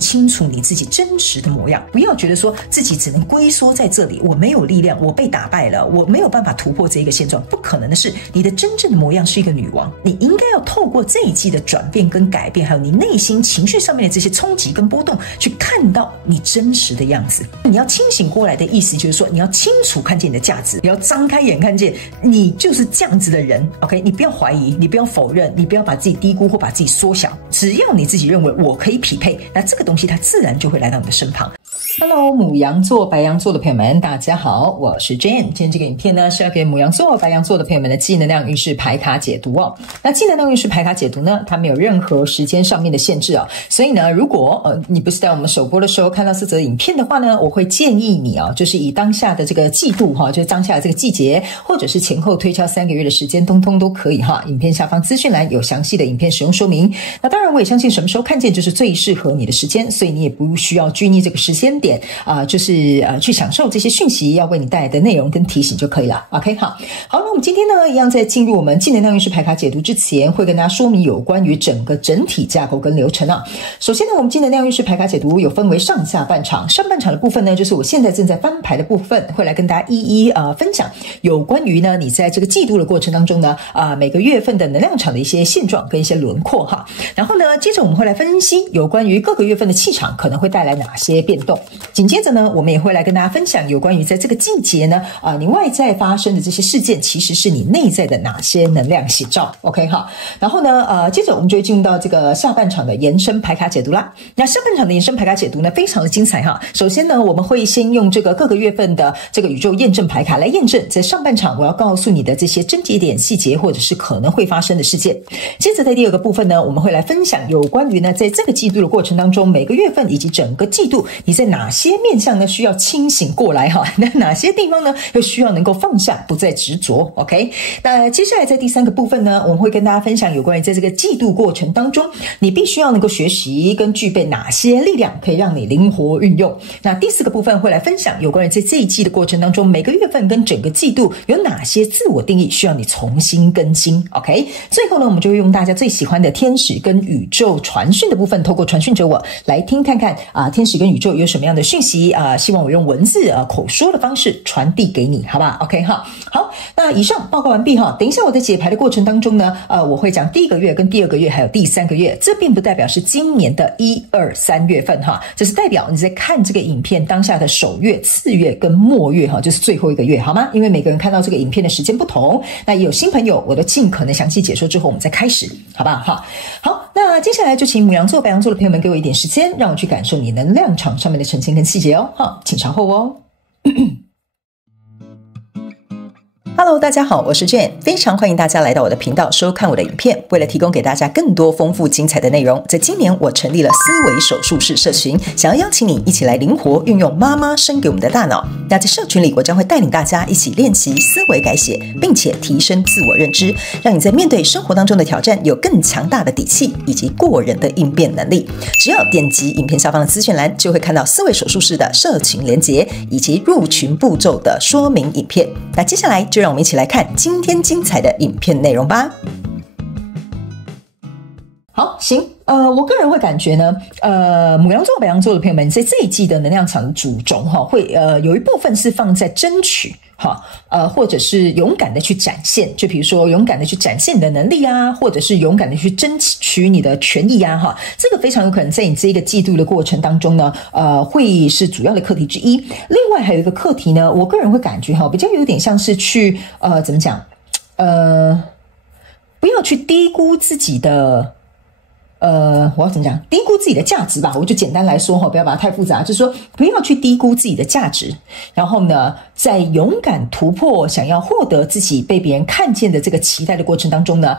清楚你自己真實的模樣，不要覺得說自己只能龜縮在這裡，我沒有力量，我被打敗了，我沒有辦法突破這個現狀。不可能的是，你的真正的模樣是一個女王。你應該要透過這一季的轉變跟改變，還有你內心情緒上面的這些衝擊跟波動，去看到你真實的樣子。你要清醒過來的意思就是說，你要清楚看見你的價值，你要張開眼看見你就是這樣子的人。OK， 你不要懷疑，你不要否認，你不要把自己低估或把自己縮小。只要你自己認為我可以匹配，那這個東西它自然就會來到你的身旁。Hello， 牡羊座、白羊座的朋友們，大家好，我是 Jane。今天這個影片呢，是要給牡羊座、白羊座的朋友們的記能量運勢牌卡解讀哦。那記能量運勢牌卡解讀呢，它沒有任何時間上面的限制啊，所以呢，如果你不是在我們首播的時候看到這則影片的話呢，我會建議你啊，就是以當下的這個季度哈，就是當下的這個季節，或者是前後推敲3個月的時間，通通都可以哈。影片下方資訊欄有詳細的影片使用說明。那當然，我也相信什麼時候看見就是最適合你的時間，所以你也不需要拘泥這個時間點就是去享受這些訊息要為你帶來的內容跟提醒就可以了。OK， 好，那我們今天呢，一樣在進入我們记能量運勢牌卡解讀之前，會跟大家說明有關於整體架構跟流程啊。首先呢，我們记能量運勢牌卡解讀有分為上下半場，上半場的部分呢，就是我現在正在翻牌的部分，會來跟大家一一分享有關於呢你在這個季度的過程當中呢每個月份的能量場的一些現狀跟一些輪廓哈。然後呢，接着我們會來分析有關於各個月份的氣場可能會帶來哪些變動。緊接着呢，我們也會來跟大家分享有關於在這個季節呢你外在發生的這些事件，其實是你內在的哪些能量寫照。OK 哈，然後呢接着我們就會進入到這個下半場的延伸牌卡解讀啦。那下半場的延伸牌卡解讀呢，非常的精彩哈。首先呢，我們會先用這個各個月份的這個宇宙驗證牌卡來驗證在上半場我要告訴你的這些症結點、細節或者是可能會發生的事件。接着在第二個部分呢，我們會來分享有關於呢在這個季度的過程當中，每個月份以及整個季度你在哪些面向呢需要清醒過來哈，那哪些地方呢又需要能夠放下，不再執着。 OK， 那接下來在第三個部分呢，我們會跟大家分享有關於在這個季度過程當中你必須要能夠學習跟具備哪些力量可以讓你靈活運用。那第四個部分會來分享有關於在這一季的過程當中，每個月份跟整個季度有哪些自我定義需要你重新更新。 OK， 最後呢，我們就會用大家最喜歡的天使跟宇宙傳訊的部分，透過傳訊者我來聽看看天使跟宇宙有什麼樣的訊息希望我用文字口說的方式傳遞給你，好不好 ？OK 哈，好，那以上報告完畢哈。等一下我在解牌的過程當中呢，我會講第一個月跟第二個月還有第三個月，這並不代表是今年的1、2、3月份哈，這是代表你在看這個影片當下的首月、次月跟末月哈，就是最後一個月，好嗎？因為每個人看到這個影片的時間不同，那也有新朋友，我都盡可能詳細解說之後我們再開始，好不好？哈，好，那接下來就請牡羊座、白羊座的朋友們給我一點時間，讓我去感受你能量場上面的呈現跟細節哦。好，請稍後哦。Hello， 大家好，我是 Jane， 非常歡迎大家來到我的頻道收看我的影片。為了提供給大家更多豐富精彩的內容，在今年我成立了思維手術室社群，想要邀請你一起來靈活運用媽媽生給我們的大腦。那在社群裡，我將會帶領大家一起練習思維改寫，並且提升自我認知，讓你在面對生活當中的挑戰有更強大的底氣以及過人的應變能力。只要點擊影片下方的資訊欄，就會看到思維手術室的社群連結以及入群步驟的說明影片。那接下來就讓我們一起來看今天精彩的影片內容吧。好，行，我個人会感覺呢，牡羊座、白羊座的朋友們，在這一季的能量場的主軸哈，會有一部分是放在爭取哈，或者是勇敢的去展現，就比如說勇敢的去展現你的能力啊，或者是勇敢的去爭取你的權益啊哈，這個非常有可能在你這個季度的過程當中呢，會是主要的課題之一。另外還有一個課題呢，我個人會感覺哈，比較有點像是去怎麼講，不要去低估自己的。我要怎麼講？低估自己的價值吧，我就簡單來說哈，不要把它太複雜，就是說不要去低估自己的價值，然後呢，在勇敢突破，想要獲得自己被別人看見的這個期待的過程當中呢，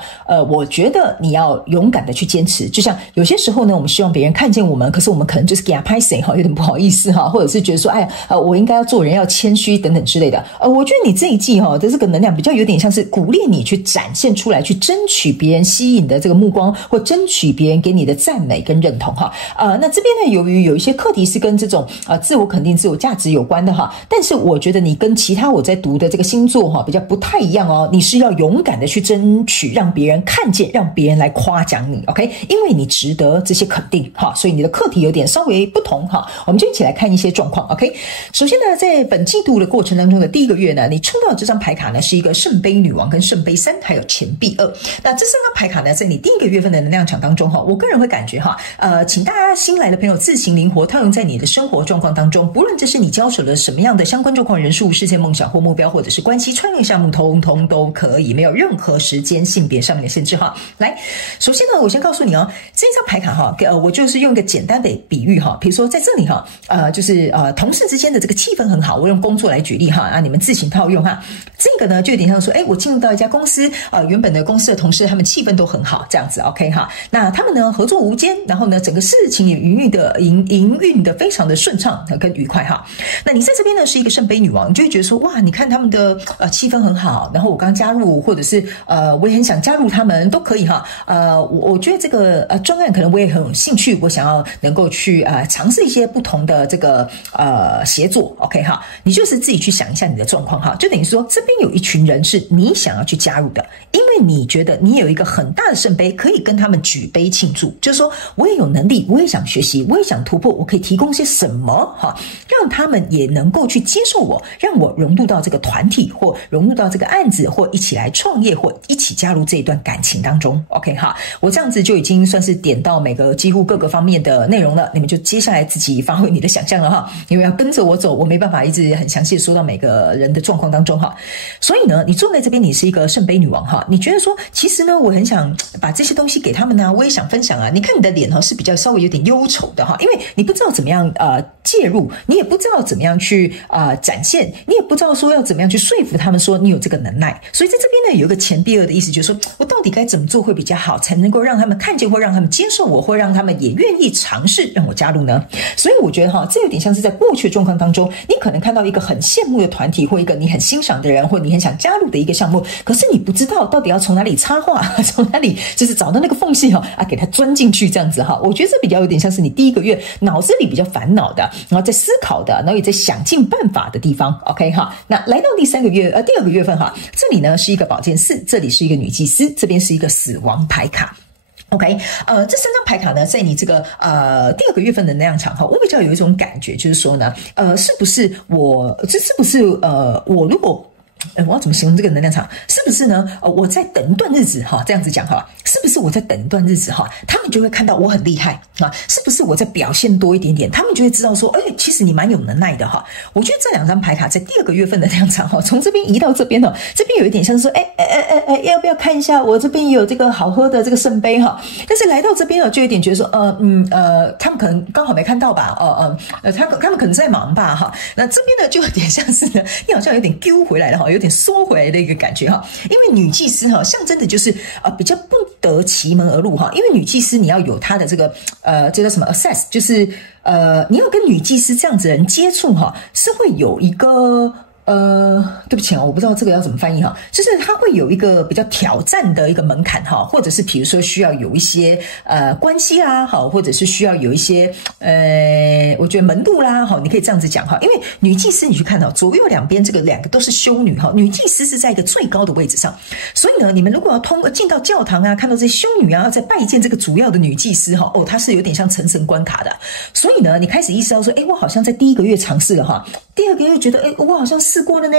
我覺得你要勇敢的去堅持。就像有些時候呢，我們希望別人看見我們，可是我們可能就是給他拍誰哈，有點不好意思哈，或者是覺得說，哎呀，我應該要做人要謙虛等等之類的。我覺得你這一季哈的這個能量比較有點像是鼓勵你去展現出來，去爭取別人吸引的這個目光，或爭取別人人給你的讚美跟認同哈。那這邊呢，由於有一些課題是跟這種自我肯定、自我價值有關的哈，但是我覺得你跟其他我在讀的這個星座哈比較不太一樣哦，你是要勇敢的去爭取讓別人看見，讓別人來誇獎你 ，OK？ 因為你值得這些肯定哈，所以你的課題有點稍微不同哈。我們就一起來看一些狀況 ，OK？ 首先呢，在本季度的過程當中的第一個月呢，你抽到這張牌卡呢是一個聖杯女王跟聖杯3，還有錢幣2。那這三張牌卡呢，在你第一個月份的能量場當中哈，我個人會感覺哈，請大家新來的朋友自行靈活套用在你的生活狀況當中，不論這是你交手了什麼樣的相關狀況、人數、事件、夢想或目標，或者是關係創業項目，通通都可以，沒有任何時間、性別上面的限制哈。來，首先呢，我先告訴你哦，這張牌卡哈，我就是用一個簡單的比喻哈，比如說在這裡哈，就是同事之間的這個氣氛很好，我用工作來舉例哈，你們自行套用哈。這個呢，就有點像說，我進入到一家公司，原本的公司的同事他們氣氛都很好，這樣子 OK 哈。那他們呢合作無間，然後呢整個事情也營運的非常的順暢跟愉快哈。那你在這邊呢是一個聖杯女王，你就會覺得說，哇，你看他們的氣氛很好，然後我剛加入，或者是我也很想加入他們都可以哈。我覺得這個專案可能我也很有興趣，我想要能夠去嘗試一些不同的這個協作 OK 哈。你就是自己去想一下你的狀況哈，就等於說這邊有一群人是你想要去加入的，因為你覺得你有一個很大的聖杯可以跟他們舉杯慶祝，就是說我也有能力，我也想學習，我也想突破，我可以提供些什麼哈，讓他們也能夠去接受我，讓我融入到這個團體，或融入到這個案子，或一起來創業，或一起加入這一段感情當中 OK 哈。我這樣子就已經算是點到幾乎各個方面的內容了，你們就接下來自己發揮你的想象了哈，因為要跟着我走，我沒辦法一直很詳細的說到每個人的狀況當中哈。所以呢，你坐在這邊，你是一個聖杯女王哈，你覺得說，其實呢，我很想把這些東西給他們啊，我也想分享啊。你看你的臉哈，是比較稍微有點憂愁的哈，因為你不知道怎麼樣介入，你也不知道怎麼樣去展現，你也不知道說要怎麼樣去說服他們說你有這個能耐。所以在這邊呢，有一個錢幣2的意思，就是說我到底該怎麼做會比較好，才能夠讓他們看見，或讓他們接受我，或讓他們也願意嘗試讓我加入呢？所以我覺得哈，這有點像是在過去的狀況當中，你可能看到一個很羨慕的團體，或一個你很欣賞的人，或你很想加入的一個項目，可是你不知道到底要從哪裡插話，從哪裡就是找到那個縫隙給它鑽進去這樣子哈。我覺得這比較有點像是你第一個月腦子裡比較煩惱的，然後在思考的，然後也在想盡辦法的地方 OK 哈。那來到第二個月份哈，這裡呢是一個寶劍4，這裡是一個女祭司，這邊是一個死亡牌卡。OK， 這三張牌卡呢，在你這個第二個月份的能量場哈，我比較有一種感覺，就是說呢，是不是我如果我要怎麼形容這個能量場？是不是呢？我在等一段日子哈，這樣子講哈，是不是我在等一段日子哈，他們就會看到我很厲害啊？是不是我在表現多一點點，他們就會知道說，其實你蠻有能耐的哈。我覺得這兩張牌卡在第二個月份的能量場哈，從這邊移到這邊哈，這邊有一點像是說，要不要看一下我這邊也有這個好喝的這個聖杯哈？但是來到這邊就有點覺得說，他們可能剛好沒看到吧？他們可能在忙吧哈。那這邊呢，就有點像是呢，你好像有點丟回來了哈。有點縮回來的一個感覺哈，因為女祭司哈象徵的就是比較不得其門而入哈，因為女祭司你要有她的這個這叫什麼 access， 就是你要跟女祭司這樣子的人接觸哈，是會有一個對不起我不知道這個要怎麼翻譯哈，就是它會有一個比較挑戰的一個門檻哈，或者是比如說需要有一些關係啦哈，或者是需要有一些我覺得門路啦哈，你可以這樣子講哈，因為女祭司你去看到左右兩邊這個兩個都是修女哈，女祭司是在一個最高的位置上，所以呢，你們如果要進到教堂啊，看到這些修女啊，要再拜見這個主要的女祭司哈，她是有點像層層關卡的，所以呢，你開始意識到說，我好像在第一個月嘗試了哈，第二個月覺得我好像試過了呢，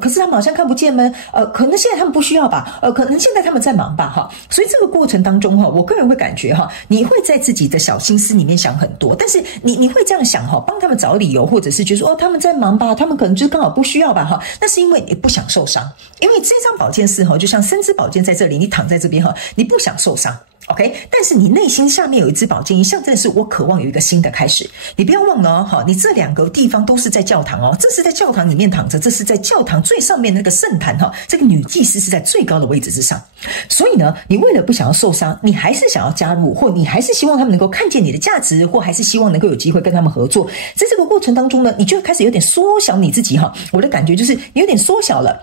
可是他們好像看不見嗎？可能現在他們不需要吧，可能現在他們在忙吧，哈，所以這個過程當中哈，我個人會感覺哈，你會在自己的小心思裡面想很多，但是你會這樣想哈，幫他們找理由，或者是覺得說他們在忙吧，他們可能就剛好不需要吧，哈，那是因為你不想受傷，因為這張寶劍4哈，就像3支寶劍在這裡，你躺在這邊哈，你不想受傷。OK， 但是你內心下面有一支寶劍一，象徵的是我渴望有一個新的開始。你不要忘了哦，你這兩個地方都是在教堂哦，這是在教堂裡面躺着，這是在教堂最上面那個聖壇哈，這個女祭司是在最高的位置之上。所以呢，你為了不想要受傷，你還是想要加入，或你還是希望他們能夠看見你的價值，或還是希望能夠有機會跟他們合作。在這個過程當中呢，你就會開始有點縮小你自己哈。我的感覺就是你有點縮小了。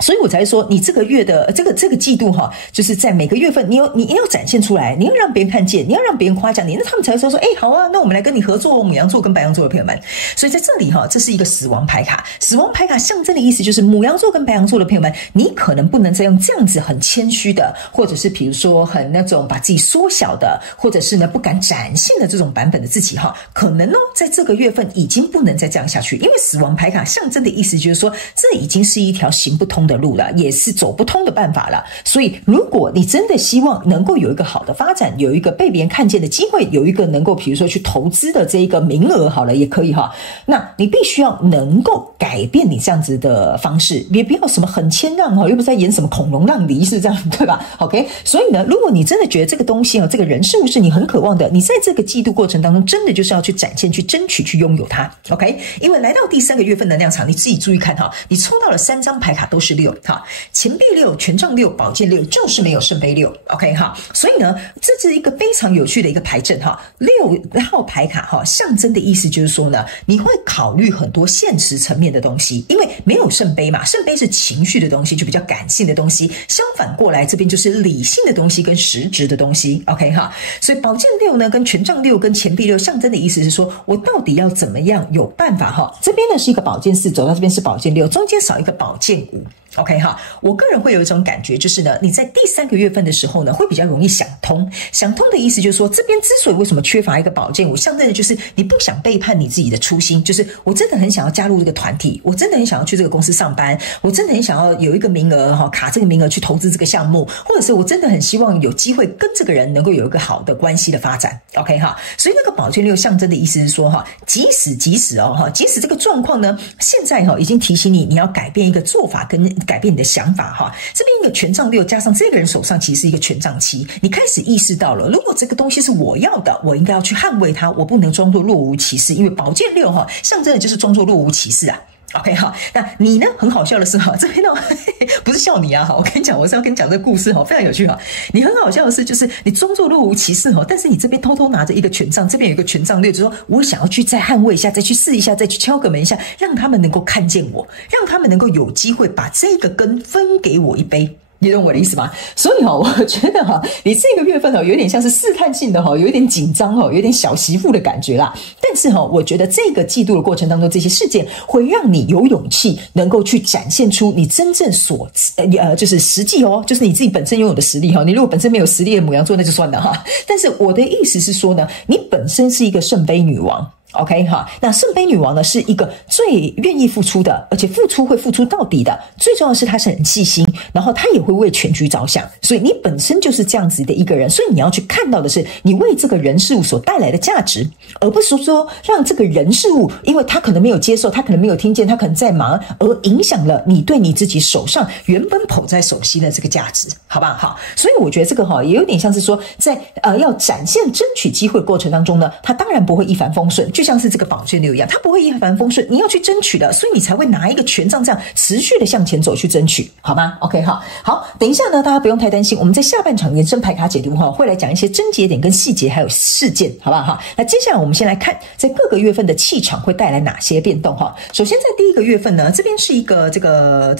所以我才說，你這個月的這個季度哈，就是在每個月份，你要展現出來，你要讓別人看見，你要讓別人誇獎你，那他們才會說，好啊，那我們來跟你合作。牡羊座跟白羊座的朋友們，所以在這裡哈，這是一個死亡牌卡。死亡牌卡象徵的意思就是，牡羊座跟白羊座的朋友們，你可能不能再用這樣子很謙虛的，或者是比如說很那種把自己縮小的，或者是呢不敢展現的這種版本的自己哈，可能在這個月份已經不能再這樣下去，因為死亡牌卡象徵的意思就是說，這已經是一條行不通的路了，也是走不通的辦法了。所以如果你真的希望能夠有一個好的發展，有一個被別人看見的機會，有一個能夠比如說去投資的這一個名額好了也可以哈，那你必須要能夠改變你這樣子的方式，也不要什麼很謙讓哈，又不是在演什麼孔融讓梨是這樣，對吧 ？OK， 所以呢，如果你真的覺得這個東西這個人事物是你很渴望的，你在這個季度過程當中真的就是要去展現、去爭取、去擁有它。OK， 因為來到第3個月份的能量場，你自己注意看哈，你抽到了3張牌卡都是6哈，錢幣6、權杖6、寶劍6，就是沒有聖杯6。OK 哈，所以呢，這是一個非常有趣的一個牌陣哈。6號牌卡哈，象徵的意思就是說呢，你會考慮很多現實層面的東西，因為沒有聖杯嘛，聖杯是情緒的東西，就比較感性的東西。相反過來，這邊就是理性的東西跟實質的東西。OK 哈，所以寶劍6呢，跟權杖6跟錢幣6，象徵的意思是說我到底要怎麼樣有辦法哈？這邊呢是一個寶劍4，走到這邊是寶劍6，中間少一個寶劍5。OK 哈，我個人會有一種感覺，就是呢，你在第3個月份的時候呢，會比較容易想通。想通的意思就是說，這邊之所以為什麼缺乏一個寶劍5，象徵的就是你不想背叛你自己的初心，就是我真的很想要加入這個團體，我真的很想要去這個公司上班，我真的很想要有一個名額哈，卡這個名額去投資這個項目，或者是我真的很希望有機會跟這個人能夠有一個好的關係的發展。OK 哈，所以那個寶劍6象徵的意思是說哈，即使這個狀況呢，現在哈已經提醒你要改變一個做法跟改變你的想法哈，這邊一個權杖6加上這個人手上其實是一個權杖7，你開始意識到了，如果這個東西是我要的，我應該要去捍衛它，我不能裝作若無其事，因為寶劍6哈象徵的就是裝作若無其事啊。OK 好，那你呢？很好笑的是哈，這邊呢不是笑你啊哈，我跟你講，我是要跟你講這個故事哈，非常有趣哈。你很好笑的是，就是你裝作若無其事哈，但是你這邊偷偷拿着一個權杖，這邊有一個權杖6，就是說我想要去再捍衛一下，再去試一下，再去敲個門一下，讓他們能夠看見我，讓他們能夠有機会把這個羹分給我一杯。你懂我的意思嗎？所以我覺得你這個月份有點像是試探性的有點緊張有點小媳婦的感覺啦。但是我覺得這個季度的過程當中，這些事件會讓你有勇氣能夠去展現出你真正就是實際就是你自己本身擁有的實力你如果本身沒有實力的牡羊座那就算了哈。但是我的意思是說呢，你本身是一個聖杯女王。OK 哈，那聖杯女王呢是一個最願意付出的，而且付出會付出到底的。最重要的是她是很細心，然後她也會為全局着想。所以你本身就是這樣子的一個人，所以你要去看到的是你為這個人事物所帶來的價值，而不是說讓這個人事物因為他可能沒有接受，他可能沒有聽見，他可能在忙，而影響了你對你自己手上原本捧在手心的這個價值，好不好？好，所以我覺得這個也有點像是說在要展現爭取機會的過程當中呢，他當然不會一帆風順。就像是這個寶劍6一樣，它不會一帆風順，你要去爭取的，所以你才會拿一個權杖這樣持續的向前走去爭取，好嗎 ？OK 好，等一下呢，大家不用太擔心，我們在下半場延伸牌卡解讀會來講一些症結點跟細節還有事件，好不好？那接下來我們先來看在各個月份的氣場會帶來哪些變動哈。首先在第一個月份呢，這邊是一個這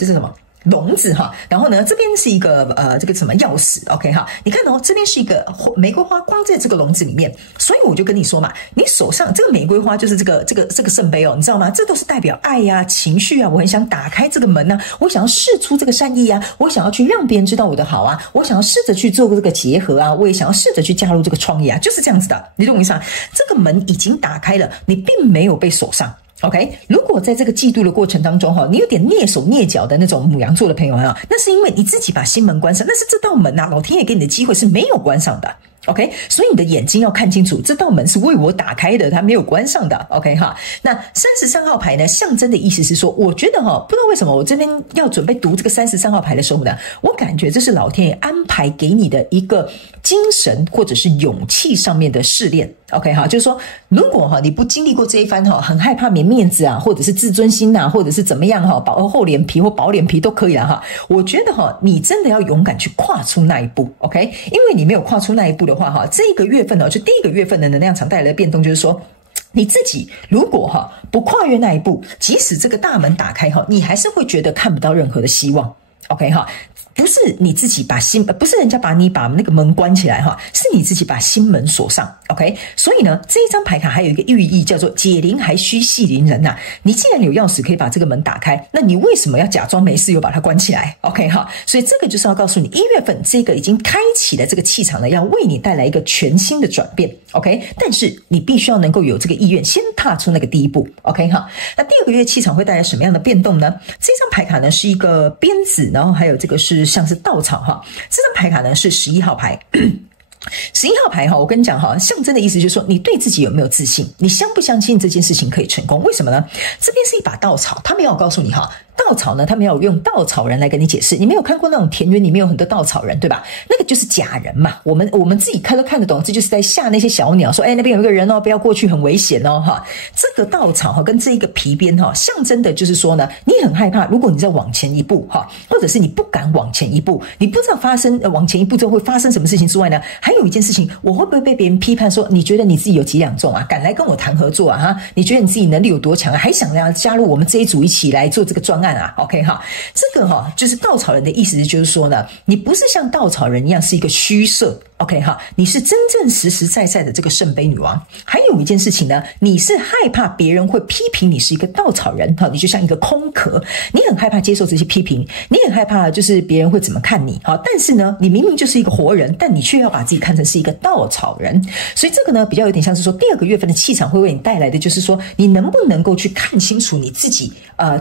是什麼？籠子哈，然後呢，這邊是一個這個什麼鑰匙 ，OK 哈，你看這邊是一個玫瑰花掛在這個籠子裡面，所以我就跟你說嘛，你手上這個玫瑰花就是這個聖杯你知道嗎？這都是代表愛呀、情緒啊，我很想打開這個門啊，我想要釋出這個善意啊，我想要去讓別人知道我的好啊，我想要試着去做這個結合啊，我也想要試着去加入這個創業啊，就是這樣子的，你懂我意思嗎？這個門已經打開了，你並沒有被鎖上。OK， 如果在這個季度的過程當中你有點躡手躡腳的那種牡羊座的朋友那是因為你自己把心門關上，但是這道門老天爺給你的機會是沒有關上的。OK， 所以你的眼睛要看清楚，這道門是為我打開的，它沒有關上的。OK 哈，那33號牌呢，象徵的意思是說，我覺得不知道為什麼我這邊要準備讀這個33號牌的時候呢，我感覺這是老天爺安排給你的一個精神或者是勇氣上面的試煉。OK 哈，就是說，如果你不經歷過這一番很害怕沒面子啊，或者是自尊心啊，或者是怎麼樣薄厚臉皮或薄臉皮都可以啦我覺得你真的要勇敢去跨出那一步。OK， 因為你沒有跨出那一步的話這個月份就第一個月份的能量場帶來的變動就是說，你自己如果不跨越那一步，即使這個大門打開你還是會覺得看不到任何的希望。OK 哈，不是你自己不是人家把你把那個門關起來哈，是你自己把心門鎖上。OK， 所以呢，這一張牌卡還有一個寓意叫做解鈴還須繫鈴人吶。你既然有鑰匙可以把這個門打開，那你為什麼要假裝沒事又把它關起來 ？OK 哈，所以這個就是要告訴你，1月份這個已經開啟的這個氣場呢，要為你帶來一個全新的轉變。OK， 但是你必須要能夠有這個意願，先踏出那個第一步。OK 哈，那第2個月氣場會帶來什麼樣的變動呢？這張牌卡呢是一個鞭子，然後還有這個是像是稻草哈。這張牌卡呢是11號牌。11號牌哈，我跟你講哈，象徵的意思就是說，你對自己有沒有自信？你相不相信這件事情可以成功？為什麼呢？這邊是一把稻草，他們要告訴你哈，稻草呢，他們要用稻草人來跟你解釋。你沒有看過那種田園裡面有很多稻草人，對吧？那個就是假人嘛。我們自己看都看得懂，這就是在嚇那些小鳥，說，那邊有一個人哦，不要過去，很危險哦，哈。這個稻草哈，跟這一個皮鞭哈，象徵的就是說呢，你很害怕，如果你再往前一步哈，或者是你不敢往前一步，你不知道往前一步之後會發生什麼事情之外呢，還有一件事情，我會不會被別人批判說，你覺得你自己有幾兩重啊？敢來跟我談合作啊？哈，你覺得你自己能力有多強啊？還想要加入我們這一組一起來做這個專案啊 ？OK 哈，這個哈就是稻草人的意思，就是說呢，你不是像稻草人一樣是一個虛設。OK 哈，你是真正實實在在的這個聖杯女王。還有一件事情呢，你是害怕別人會批評你是一個稻草人，哈，你就像一個空殼，你很害怕接受這些批評，你很害怕就是別人會怎麼看你，好，但是呢，你明明就是一個活人，但你卻要把自己看成是一個稻草人，所以這個呢，比較有點像是說，第2個月份的氣場會為你帶來的就是說，你能不能夠去看清楚你自己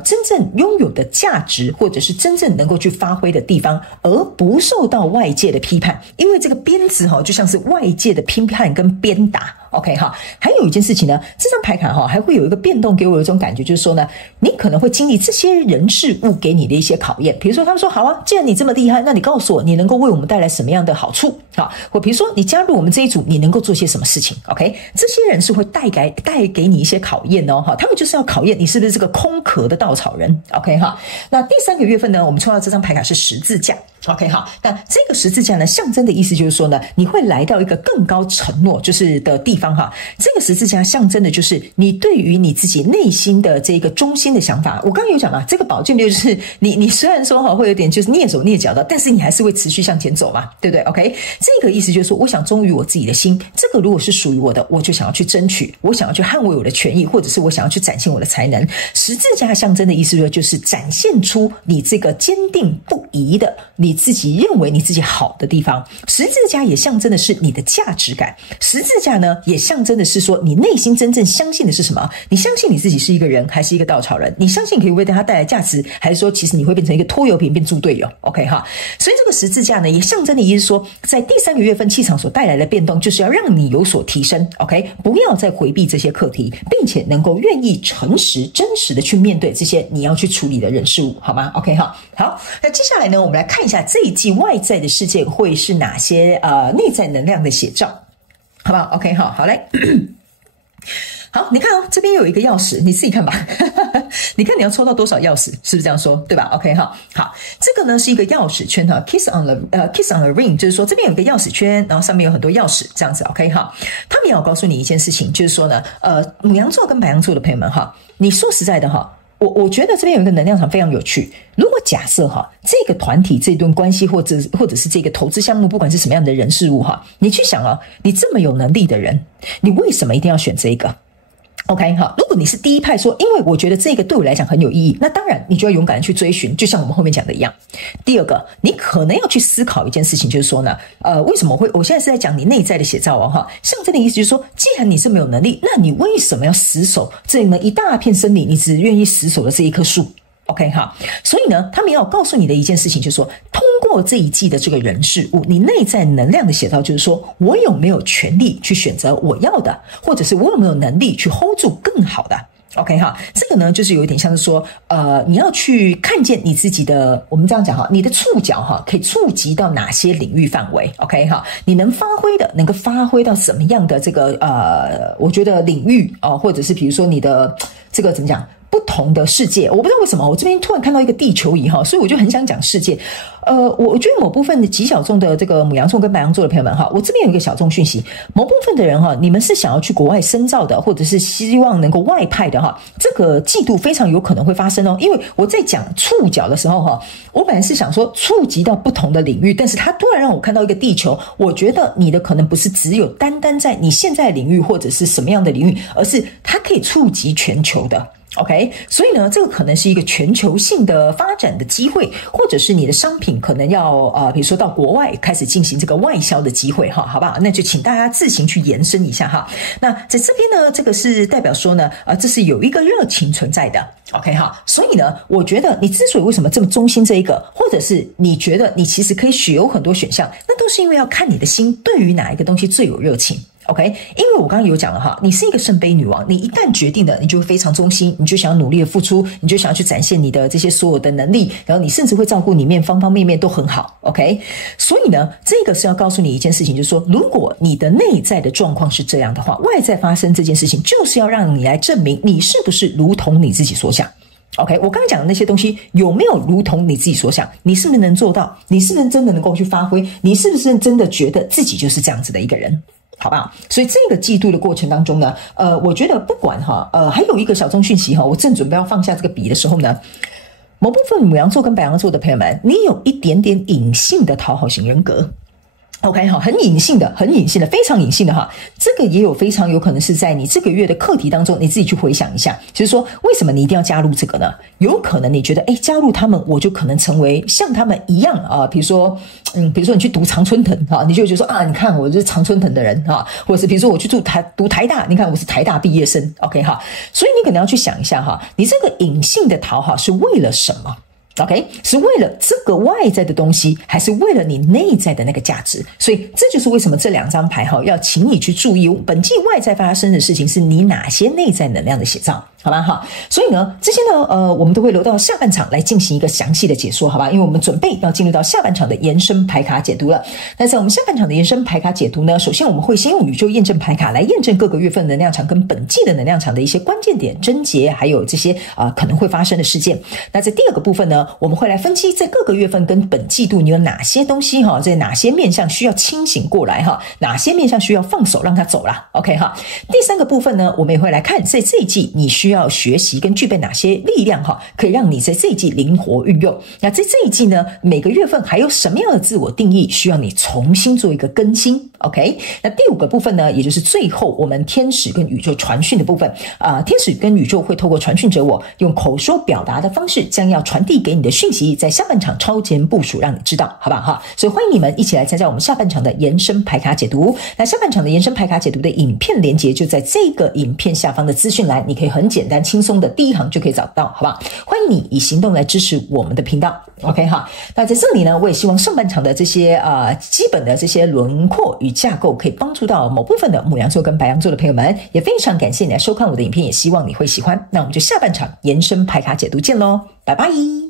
真正擁有的價值，或者是真正能夠去發揮的地方，而不受到外界的批判，因為這個鞭子就像是外界的批判跟鞭打。OK 哈，還有一件事情呢，這張牌卡哈還會有一個變動，給我有一種感覺，就是說呢，你可能會經歷這些人事物給你的一些考驗。比如說，他們說好啊，既然你這麼厲害，那你告訴我，你能夠為我們帶來什麼樣的好處？好，或比如說你加入我們這一組，你能夠做些什麼事情 ？OK， 這些人是會帶給你一些考驗哦，哈，他們就是要考驗你是不是這個空殼的稻草人。OK 哈，那第3個月份呢，我們抽到這張牌卡是十字架。OK 好，那這個十字架呢，象徵的意思就是說呢，你會來到一個更高承諾就是的地方哈。這個十字架象徵的就是你對於你自己內心的這個中心的想法。我剛剛有講嘛，這個寶劍六就是你雖然說哈會有點就是躡手躡腳的，但是你還是會持續向前走嘛，對不對 ？OK， 這個意思就是說，我想忠於我自己的心，這個如果是屬於我的，我就想要去爭取，我想要去捍衛我的權益，或者是我想要去展現我的才能。十字架象徵的意思就是展現出你這個堅定不移的你自己認為你自己好的地方。十字架也象徵的是你的價值感，十字架呢也象徵的是說你內心真正相信的是什麼？你相信你自己是一個人還是一個稻草人？你相信可以為他帶來價值，還是說其實你會變成一個拖油瓶變豬隊友 ？OK 哈，所以這個十字架呢也象徵的意思是說，在第3個月份氣場所帶來的變動，就是要讓你有所提升 ，OK， 不要再回避這些課題，並且能夠願意誠實真實的去面對這些你要去處理的人事物，好嗎 ？OK 哈，好，那接下來呢，我們來看一下這一季外在的世界會是哪些內在能量的寫照，好不好 ？OK 好，好來。好，你看哦，這邊有一個鑰匙，你自己看吧。你看你要抽到多少鑰匙，是不是這樣說？對吧 ？OK 哈，好，這個呢是一個鑰匙圈哈 ，kiss on the ring， 就是說這邊有一個鑰匙圈，然後上面有很多鑰匙，這樣子 OK 哈。他們也要告訴你一件事情，就是說呢，牡羊座跟白羊座的朋友們哈，你說實在的哈。我覺得這邊有一個能量場非常有趣。如果假設哈，這個團體這段關係或者是這個投資項目，不管是什麼樣的人事物哈，你去想啊，你這麼有能力的人，你為什麼一定要選這個？OK 哈，如果你是第一派說，因為我覺得這個對我來講很有意義，那當然你就要勇敢的去追尋，就像我們後面講的一樣。第二個，你可能要去思考一件事情，就是說呢，為什麼我現在是在講你內在的寫照哦哈，象徵的意思就是說，既然你是沒有能力，那你為什麼要死守這麼一大片森林，你只願意死守的這一棵樹？ OK 哈，所以呢，他們要告訴你的一件事情就是說，通過這一季的這個人事物，你內在能量的寫照就是說，我有沒有權利去選擇我要的，或者是我有沒有能力去 hold 住更好的。OK 哈，這個呢就是有一點像是說，你要去看見你自己的，我們這樣講哈，你的觸角哈可以觸及到哪些領域範圍 ？OK 哈，你能發揮的，能夠發揮到什麼樣的這個我覺得領域或者是比如說你的這個怎麼講？不不同的世界。我不知道為什麼，我這邊突然看到一個地球儀哈，所以我就很想講世界。我覺得某部分的極小眾的這個牡羊座跟白羊座的朋友們哈，我這邊有一個小眾訊息，某部分的人哈，你們是想要去國外深造的，或者是希望能夠外派的哈，這個嫉妒非常有可能會發生哦。因為我在講觸角的時候哈，我本來是想說觸及到不同的領域，但是他突然讓我看到一個地球，我覺得你的可能不是只有單單在你現在的領域或者是什麼樣的領域，而是它可以觸及全球的。OK， 所以呢，這個可能是一個全球性的發展的機會，或者是你的商品可能要比如說到國外開始進行這個外銷的機會哈，好不好？那就請大家自行去延伸一下哈。那在這邊呢，這個是代表說呢，這是有一個熱情存在的。OK 哈，所以呢，我覺得你之所以為什麼這麼忠心這一個，或者是你覺得你其實可以有很多選項，那都是因為要看你的心對於哪一個東西最有熱情。OK， 因為我剛剛有講了哈，你是一個聖杯女王，你一旦決定了，你就會非常忠心，你就想要努力的付出，你就想要去展現你的這些所有的能力，然後你甚至會照顧裡面方方面面都很好。OK， 所以呢，這個是要告訴你一件事情，就是說，如果你的內在的狀況是這樣的話，外在發生這件事情，就是要讓你來證明你是不是如同你自己所想。OK， 我剛剛講的那些東西有沒有如同你自己所想？你是不是能做到？你是不是真的能夠去發揮？你是不是真的覺得自己就是這樣子的一個人？好不好？所以這個嫉妒的過程當中呢，我覺得不管哈，還有一個小眾訊息哈，我正準備要放下這個筆的時候呢，某部分牡羊座跟白羊座的朋友們，你有一點點隱性的討好型人格。OK 哈，很隱性的，非常隱性的哈，這個也有非常有可能是在你這個月的課題當中，你自己去回想一下，就是說為什麼你一定要加入這個呢？有可能你覺得，加入他們，我就可能成為像他們一樣啊，比如說你去讀常春藤哈，你就會覺得說啊，你看我就是常春藤的人哈，或者是比如說我去讀台大，你看我是台大畢業生 ，OK 哈，所以你可能要去想一下哈，你這個隱性的討好是為了什麼？ OK， 是為了這個外在的東西，還是為了你內在的那個價值？所以這就是為什麼這兩張牌哈，要請你去注意，本季外在發生的事情是你哪些內在能量的寫照，好吧哈？所以呢，這些呢，我們都會留到下半場來進行一個詳細的解說，好吧？因為我們準備要進入到下半場的延伸牌卡解讀了。那在我們下半場的延伸牌卡解讀呢，首先我們會先用宇宙驗證牌卡來驗證各個月份能量場跟本季的能量場的一些關鍵點、症結，還有這些可能會發生的事件。那在第二個部分呢，我們會來分析在各個月份跟本季度你有哪些東西哈，在哪些面向需要清醒過來哈，哪些面向需要放手讓它走啦 OK 哈。第三個部分呢，我們也會來看在這一季你需要學習跟具備哪些力量哈，可以讓你在這一季靈活運用。那在這一季呢，每個月份還有什麼樣的自我定義需要你重新做一個更新 OK。那第五個部分呢，也就是最後我們天使跟宇宙傳訊的部分天使跟宇宙會透過傳訊者我用口說表達的方式，將要傳遞給你的訊息在下半場超前部署，讓你知道，好不好哈？所以歡迎你们一起來參加我們下半場的延伸牌卡解讀。那下半場的延伸牌卡解讀的影片連結就在這個影片下方的資訊欄，你可以很簡單輕鬆的第一行就可以找到，好不好？歡迎你以行動來支持我們的頻道 OK 哈。那在這裡呢，我也希望上半場的這些基本的這些輪廓與架構可以幫助到某部分的牡羊座跟白羊座的朋友們，也非常感謝你來收看我的影片，也希望你會喜歡。那我們就下半場延伸牌卡解讀見咯，拜拜。